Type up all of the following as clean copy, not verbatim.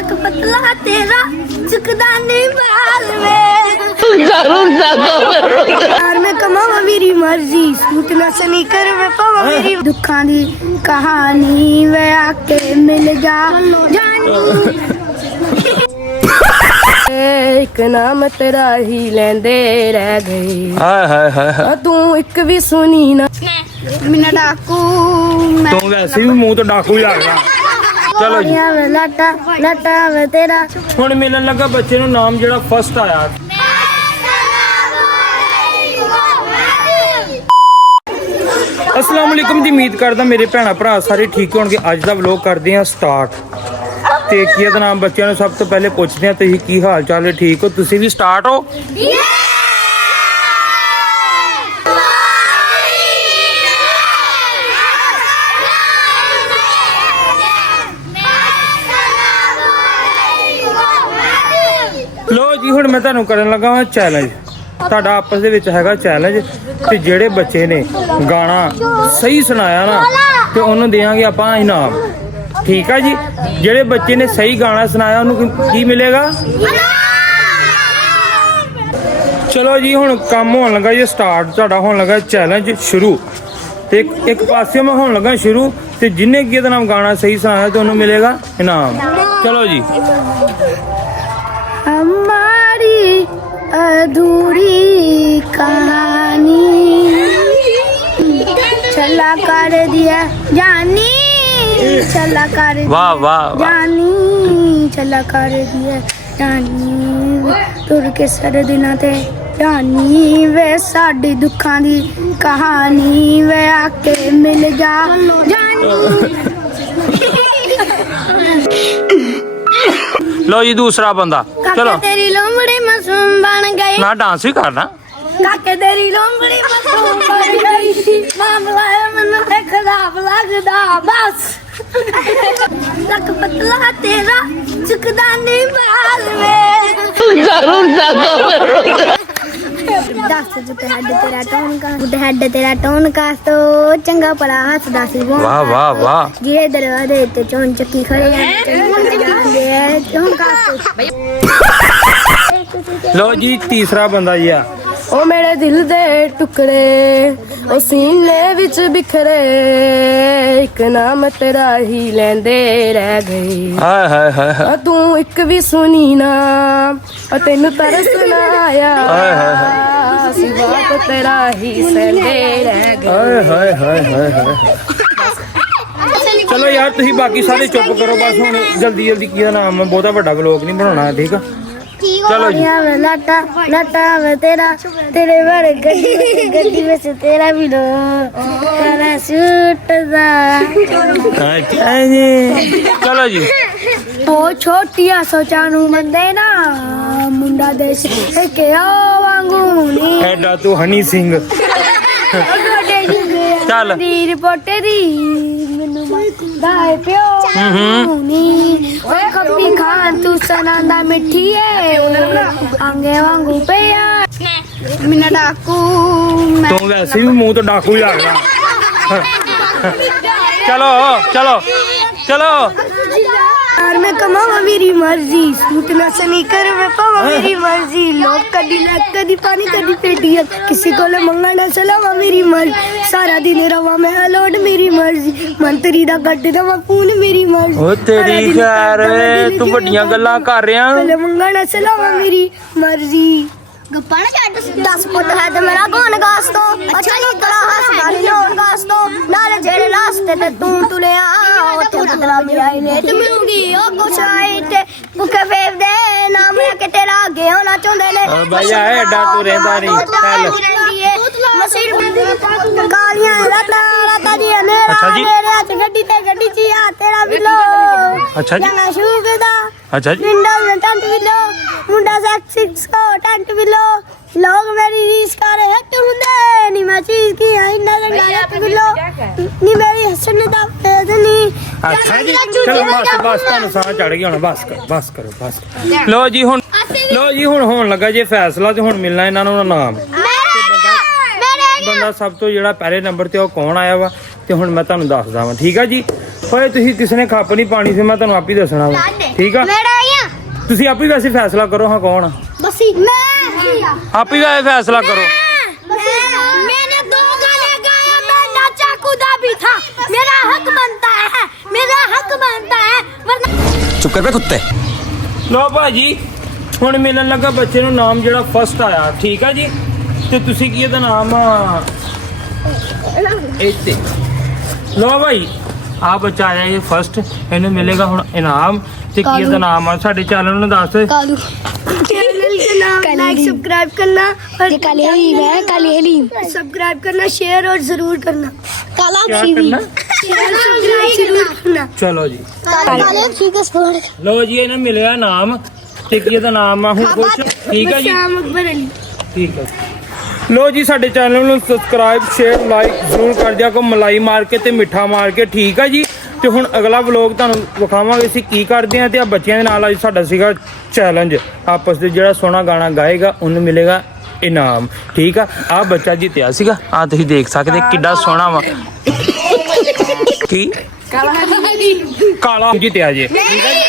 नक पतला तेरा चुकदा नहीं बाल में यार मैं कमावा मेरी मर्जी सूट ना सनी कर मैं पावा मेरी दुखा दी कहानी वे आके मिल जा जानी एक नाम तेरा ही लेंदे रह गए हाय हाय हाय तू एक भी सुनी ना मिना डाकू ਤੂੰ ਵੈਸੇ ਵੀ ਮੂੰਹ ਤੋਂ ਡਾਕੂ ਹੀ ਲੱਗਦਾ ਚਲੋ ਜੀ लाटा लाटा वे तेरा ਹੁਣ ਮਿਲਣ ਲੱਗਾ ਬੱਚੇ ਨੂੰ ਨਾਮ ਜਿਹੜਾ ਫਸਟ ਆਇਆ अस्सलाम वालेकुम जी उम्मीद करदा मेरे भैन भरा सारे ठीक होणगे अज दा व्लॉग करदे आ स्टार्ट ते की दा नाम बच्चों ਨੂੰ सब तो पहले ਪੁੱਛਦੇ ਆ ਤੁਸੀਂ ਕੀ ਹਾਲ ਚਾਲ ਹੈ ठीक हो ਤੁਸੀਂ ਵੀ ਸਟਾਰਟ ਹੋ लो जी हुण मैं ਤੁਹਾਨੂੰ ਕਰਨ ਲੱਗਾ ਹਾਂ ਚੈਲੰਜ ਤੁਹਾਡਾ ਆਪਸ ਦੇ ਵਿੱਚ ਹੈਗਾ ਚੈਲੰਜ ਤੇ ਜਿਹੜੇ ਬੱਚੇ ਨੇ ਗਾਣਾ ਸਹੀ ਸੁਣਾਇਆ ਨਾ ਤੇ ਉਹਨੂੰ ਦੇਵਾਂਗੇ ਆਪਾਂ ਇਨਾਮ ਠੀਕ ਆ ਜੀ ਜਿਹੜੇ ਬੱਚੇ ਨੇ ਸਹੀ ਗਾਣਾ ਸੁਣਾਇਆ ਉਹਨੂੰ ਕੀ ਮਿਲੇਗਾ ਚਲੋ ਜੀ ਹੁਣ ਕੰਮ ਹੋਣ ਲੱਗਾ ਜੀ ਸਟਾਰਟ ਤੁਹਾਡਾ ਹੋਣ ਲੱਗਾ ਚੈਲੰਜ ਸ਼ੁਰੂ ਤੇ ਇੱਕ ਪਾਸੇ ਮੈਂ ਹੋਣ ਲੱਗਾ ਸ਼ੁਰੂ ਤੇ ਜਿੰਨੇ ਕੀ ਇਹਦਾ ਨਾਮ ਗਾਣਾ ਸਹੀ ਸੁਣਾਇਆ ਤੇ ਉਹਨੂੰ ਮਿਲੇਗਾ ਇਨਾਮ ਚਲੋ ਜੀ हमारी अधूरी कहानी चला कर दिया जानी चला कर वाह वाह जानी चला कर दिया जानी तुर के सर दिना ते जानी वे साडी दुखा दी कहानी वे आके मिल जा जानी लो जी दूसरा बंदा चलो तेरी लोमड़ी मासूम बन गई ना डांस भी करना काके तेरी लोमड़ी मासूम बन गई मामला है मैनू ते खराब लगदा बस नक पतला तेरा चुकदा नहीं बाल में दस हेड तेरा टोन का तो चंगा पड़ा हसदा सी वाह वाह वाह जिहे दरवाजे ते चोन चक्की खड़े हैं टोन का लो जी तीसरा बंदा जी आ ओ मेरे दिल दे टुकड़े ओ सीने विच बिखरे एक नाम तेरा ही लेंदे रह गए हाय हाय हाय तू एक भी सुनी ना तेनू तरस ना आया हाय हाय सिवा तो तेरा ही सहंदे रह गए हाय हाय हाय हाय चलो यार तुसी बाकी सारे चुप करो बस हुन जल्दी जल्दी की नाम है बहुता बड़ा व्लॉग नहीं बनाना ठीक है चलो जी लाटा लाटा वे तेरा तेरे बारे गड्डी में से तेरा भी लो तेरा सूट दा अच्छा जी चलो जी ओ छोटिया सोचा नु मंदे ना मुंडा देश के वांगू नी एडा तू हनी सिंह चल रिपोर्ट दी मेनू दाए प्यो नी ओए कभी खान तू सनांदा मिठी है आंगे वांगू पिया मिना डाकू तू वैसे भी मुंह तो डाकू ही लगदा चलो चलो चलो यार मैं कमावा मेरी मर्जी सूट ना सनी कर मैं पावा मेरी मर्जी लोग कदी लग कदी पानी कदी पेटिया किसी को ले मंगा ना चलावा मेरी मर्जी सारा दिन रवा मैं अलोड मेरी मर्जी मंत्री दा गड्ड रवा पून मेरी मर्जी ओ तेरी खैर तू बड़ियां गल्लां कर रिया ले मंगा ना चलावा मेरी मर्जी गप्पा ना छੱਡ 10 फुट है ते मेरा कौन गास तो अच्छा नहीं तेरा हसदा नहीं लोन गास तो नाले जेड़े रास्ते ते तू तुलिया तू तेरा मेरा ने ते मिलूंगी ओ कुछ आई ते भुखे फेव दे ना मैं के तेरा आगे होना चाਹੁੰਦੇ ਨੇ भैया एडा तू रहंदा नहीं चल मसीर कालियां राता दी मेरा अच्छा जी। मेरे हाथ गड्डी ते गड्डी ची आ तेरा भी लो अच्छा जी। जाना शूकदा अच्छा जी विंडो में टंट भी लो मुंडा सेक्स को टंट भी लो लोग मेरी रीस कर हट हुंदे नी मैं चीज की आई ना रंगायत भी लो नी मेरी हसन दा पेदनी अच्छा जी चलो बस बस ਤੁਹਾਨੂੰ ਸਾਹ ਚੜ ਗਿਆ ਹੁਣ ਬਸ ਕਰੋ ਲੋ ਜੀ ਹੁਣ ਹੋਣ ਲੱਗਾ ਜੇ ਫੈਸਲਾ ਤੇ ਹੁਣ ਮਿਲਣਾ ਇਹਨਾਂ ਨੂੰ ਨਾਮ ਬੰਦਾ ਸਭ ਤੋਂ ਜਿਹੜਾ ਪਹਿਲੇ ਨੰਬਰ ਤੇ ਉਹ ਕੌਣ ਆਇਆ ਵਾ ਤੇ ਹੁਣ ਮੈਂ ਤੁਹਾਨੂੰ ਦੱਸਦਾ ਵਾਂ, ਠੀਕ ਆ ਜੀ। ਓਏ ਤੁਸੀਂ ਕਿਸੇ ਨੇ ਖੱਪ ਨਹੀਂ ਪਾਣੀ ਸੀ, ਮੈਂ ਤੁਹਾਨੂੰ ਆਪ ਹੀ ਦੱਸਣਾ ਵਾ, ਠੀਕ ਆ। ਤੁਸੀਂ ਆਪ ਹੀ ਵੈਸੇ ਫੈਸਲਾ ਕਰੋ ਹਾਂ ਕੌਣ ਆ। बसी मैं ਆਪ ਹੀ ਵੈਸੇ ਫੈਸਲਾ ਕਰੋ। मैंने 2 गाने गाए, मैं नाचा कूदा भी था, मेरा हक बनता है, मेरा हक बनता है, वरना चुप कर बे कुत्ते। ਲੋ ਭਾਜੀ ਹੁਣ ਮਿਲਣ ਲੱਗਾ ਬੱਚੇ ਨੂੰ ਨਾਮ ਜਿਹੜਾ ਫਸਟ ਆਇਆ, ਠੀਕ ਆ ਜੀ। ਤੇ ਤੁਸੀਂ ਕੀ ਇਹਦਾ ਨਾਮ ਇੱਥੇ ਲੋ ਭਾਈ ਆ ਬੱਚਾ ਆਇਆ ਇਹ ਫਸਟ, ਇਹਨੂੰ ਮਿਲੇਗਾ ਹੁਣ ਇਨਾਮ। ਤੇ ਕੀ ਇਹਦਾ ਨਾਮ ਆ ਸਾਡੇ ਚੈਨਲ ਨੂੰ ਦੱਸ। कालू चैनल के नाम लाइक सब्सक्राइब करना और काली हलीम है, काली हलीम सब्सक्राइब करना, शेयर और जरूर करना। काला क्या करना? शेयर सब्सक्राइब जरूर करना। ਚਲੋ ਜੀ काले ठीक है स्पोर्ट ਲੋ ਜੀ ਇਹਨੂੰ ਮਿਲਿਆ ਨਾਮ। ਤੇ ਕੀ ਇਹਦਾ ਨਾਮ ਆ ਹੁਣ ਕੁਛ, ਠੀਕ ਆ ਜੀ, शाम अकबर अली। ਠੀਕ ਹੈ। ਲੋ ਜੀ ਸਾਡੇ ਚੈਨਲ ਨੂੰ ਸਬਸਕ੍ਰਾਈਬ ਸ਼ੇਅਰ ਲਾਈਕ ਜ਼ਰੂਰ ਕਰ ਦਿਆ ਕੋ, ਮਲਾਈ ਮਾਰ ਕੇ ਤੇ ਮਿੱਠਾ ਮਾਰ ਕੇ, ਠੀਕ ਆ ਜੀ। ਤੇ ਹੁਣ ਅਗਲਾ ਵਲੋਗ ਤੁਹਾਨੂੰ ਵਿਖਾਵਾਂਗੇ ਅਸੀਂ ਕੀ ਕਰਦੇ ਆ। ਤੇ ਆ ਬੱਚਿਆਂ ਦੇ ਨਾਲ ਅੱਜ ਸਾਡਾ ਸੀਗਾ ਚੈਲੰਜ ਆਪਸ ਦੇ, ਜਿਹੜਾ ਸੋਹਣਾ ਗਾਣਾ ਗਾਏਗਾ ਉਹਨੂੰ ਮਿਲੇਗਾ ਇਨਾਮ, ਠੀਕ ਆ। ਆ ਬੱਚਾ ਜਿੱਤਿਆ ਸੀਗਾ, ਆ ਤੁਸੀਂ ਦੇਖ ਸਕਦੇ ਕਿੱਡਾ ਸੋਹਣਾ ਵਾ। ਕੀ ਕਾਲਾ ਜਿੱਤਿਆ ਜੀ, ਠੀਕ ਆ ਜੀ।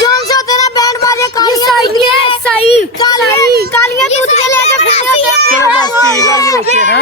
जोन से तेरा बैंड बाजे कालियां सही कालियां दूध के लेके फिरते चलो बस ठीक है जी, ओके हैं।